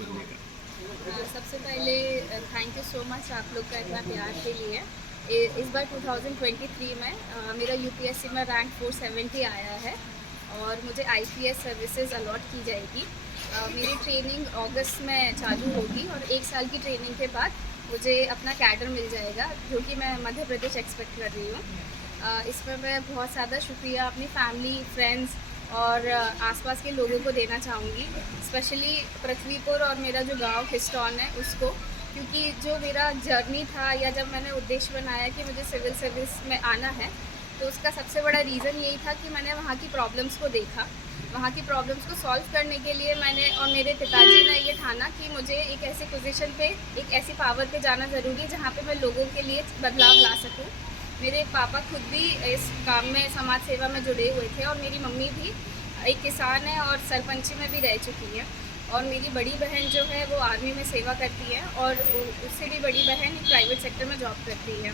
बनने का? सबसे पहले थैंक यू सो मच आप लोग का इतना प्यार के लिए। इस बार 2023 में मेरा यूपीएससी में रैंक 470 आया है और मुझे आईपीएस सर्विसेज अलॉट की जाएगी। मेरी ट्रेनिंग अगस्त में चालू होगी और 1 साल की ट्रेनिंग के बाद मुझे अपना कैडर मिल जाएगा, जो कि मैं मध्य प्रदेश एक्सपेक्ट कर रही हूँ। इसमें मैं बहुत ज़्यादा शुक्रिया अपनी फैमिली, फ्रेंड्स और आसपास के लोगों को देना चाहूँगी, स्पेशली पृथ्वीपुर और मेरा जो गांव हिस्टॉन है उसको, क्योंकि जो मेरा जर्नी था या जब मैंने उद्देश्य बनाया कि मुझे सिविल सर्विस में आना है, तो उसका सबसे बड़ा रीज़न यही था कि मैंने वहाँ की प्रॉब्लम्स को देखा। वहाँ की प्रॉब्लम्स को सॉल्व करने के लिए मैंने और मेरे पिताजी ने ये ठाना कि मुझे एक ऐसी पोजीशन पे, एक ऐसी पावर पे जाना ज़रूरी है जहाँ पे मैं लोगों के लिए बदलाव ला सकूँ। मेरे पापा खुद भी इस काम में, समाज सेवा में जुड़े हुए थे और मेरी मम्मी भी एक किसान है और सरपंची में भी रह चुकी है। और मेरी बड़ी बहन जो है वो आर्मी में सेवा करती है और उससे भी बड़ी बहन प्राइवेट सेक्टर में जॉब करती है।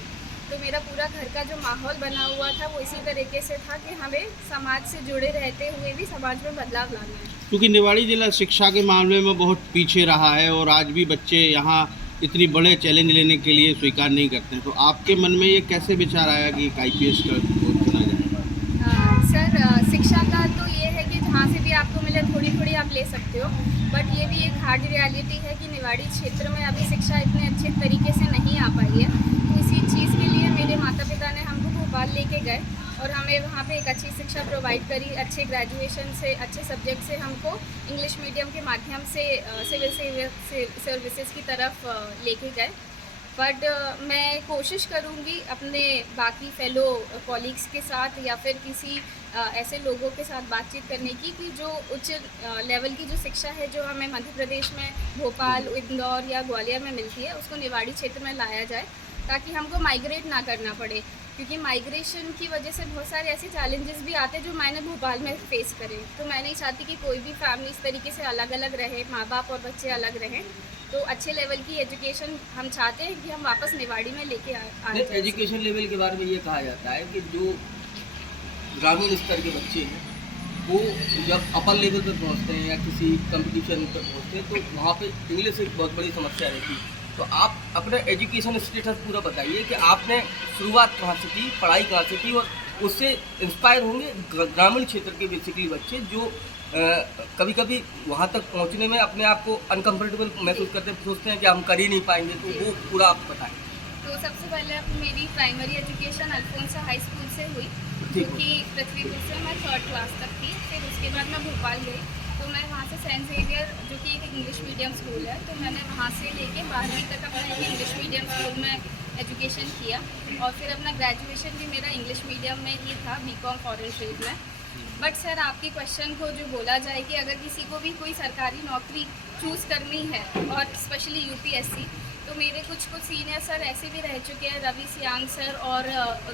तो मेरा पूरा घर का जो माहौल बना हुआ था वो इसी तरीके से था कि हमें समाज से जुड़े रहते हुए भी समाज में बदलाव लाना है। क्योंकि निवाड़ी जिला शिक्षा के मामले में बहुत पीछे रहा है और आज भी बच्चे यहाँ इतनी बड़े चैलेंज लेने के लिए स्वीकार नहीं करते हैं, तो आपके मन में ये कैसे विचार आया कि एक आईपीएस का पोस्ट चुना जाए? सर, शिक्षा का तो ये है कि जहाँ से भी आपको मिले थोड़ी थोड़ी आप ले सकते हो, बट ये भी एक हार्ड रियलिटी है कि निवाड़ी क्षेत्र में अभी शिक्षा इतने अच्छे तरीके से नहीं आ पाई है। तो इसी चीज़ के लिए मेरे माता पिता ने हमको भोपाल लेके गए और हमें वहाँ पे एक अच्छी शिक्षा प्रोवाइड करी, अच्छे ग्रेजुएशन से, अच्छे सब्जेक्ट से हमको इंग्लिश मीडियम के माध्यम से सिविल सर्विसेज की तरफ लेके गए। बट मैं कोशिश करूँगी अपने बाकी फेलो कॉलीग्स के साथ या फिर किसी ऐसे लोगों के साथ बातचीत करने की कि जो उच्च लेवल की जो शिक्षा है जो हमें मध्य प्रदेश में भोपाल, इंदौर या ग्वालियर में मिलती है, उसको निवाड़ी क्षेत्र में लाया जाए ताकि हमको माइग्रेट ना करना पड़े, क्योंकि माइग्रेशन की वजह से बहुत सारे ऐसे चैलेंजेस भी आते हैं जो मैंने भोपाल में फेस करे। तो मैं नहीं चाहती कि कोई भी फैमिली इस तरीके से अलग अलग रहे, माँ बाप और बच्चे अलग रहें। तो अच्छे लेवल की एजुकेशन हम चाहते हैं कि हम वापस निवाड़ी में लेके आए। एजुकेशन लेवल के बारे में ये कहा जाता है कि जो ग्रामीण स्तर के बच्चे हैं वो जब अपर लेवल पर पहुंचते हैं या किसी कंपटीशन पर पहुंचते हैं तो वहाँ पे इंग्लिश एक बहुत बड़ी समस्या रहती है। तो आप अपना एजुकेशन स्टेटस पूरा बताइए कि आपने शुरुआत कहाँ से की, पढ़ाई कहाँ से की, और उससे इंस्पायर होंगे ग्रामीण क्षेत्र के बेसिकली बच्चे जो कभी कभी वहाँ तक पहुँचने में अपने आप को अनकम्फर्टेबल महसूस करते हैं, सोचते हैं कि हम कर ही नहीं पाएंगे। तो वो पूरा आप बताएं। तो सबसे पहले मेरी primary education Alphonsa high school से हुई, क्योंकि पृथ्वीपुर से मैं 3rd क्लास तक थी। फिर उसके बाद मैं भोपाल गई, तो मैं वहाँ से सेंट जेवियर, जो कि एक इंग्लिश मीडियम स्कूल है, तो मैंने वहाँ से लेके 12वीं तक अपना एक इंग्लिश मीडियम स्कूल में एजुकेशन किया और फिर अपना ग्रेजुएशन भी मेरा इंग्लिश मीडियम में ही था, बीकॉम फॉरेन ट्रेड में। बट सर, आपके क्वेश्चन को जो बोला जाए कि अगर किसी को भी कोई सरकारी नौकरी चूज़ करनी है और स्पेशली यूपीएससी, तो मेरे कुछ सीनियर सर ऐसे भी रह चुके हैं, रवि सियांग सर और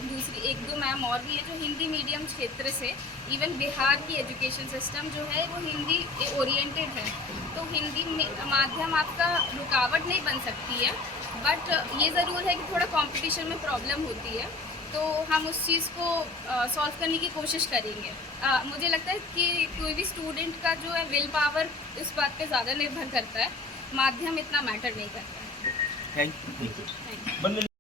दूसरी 1-2 मैम और भी है जो हिंदी मीडियम क्षेत्र से, इवन बिहार की एजुकेशन सिस्टम जो है वो हिंदी ओरिएंटेड है। तो हिंदी माध्यम आपका रुकावट नहीं बन सकती है, बट ये ज़रूर है कि थोड़ा कंपटीशन में प्रॉब्लम होती है, तो हम उस चीज़ को सॉल्व करने की कोशिश करेंगे। मुझे लगता है कि कोई भी स्टूडेंट का जो है विल पावर इस बात पे ज़्यादा निर्भर करता है, माध्यम इतना मैटर नहीं करता है। Thank you. Thank you.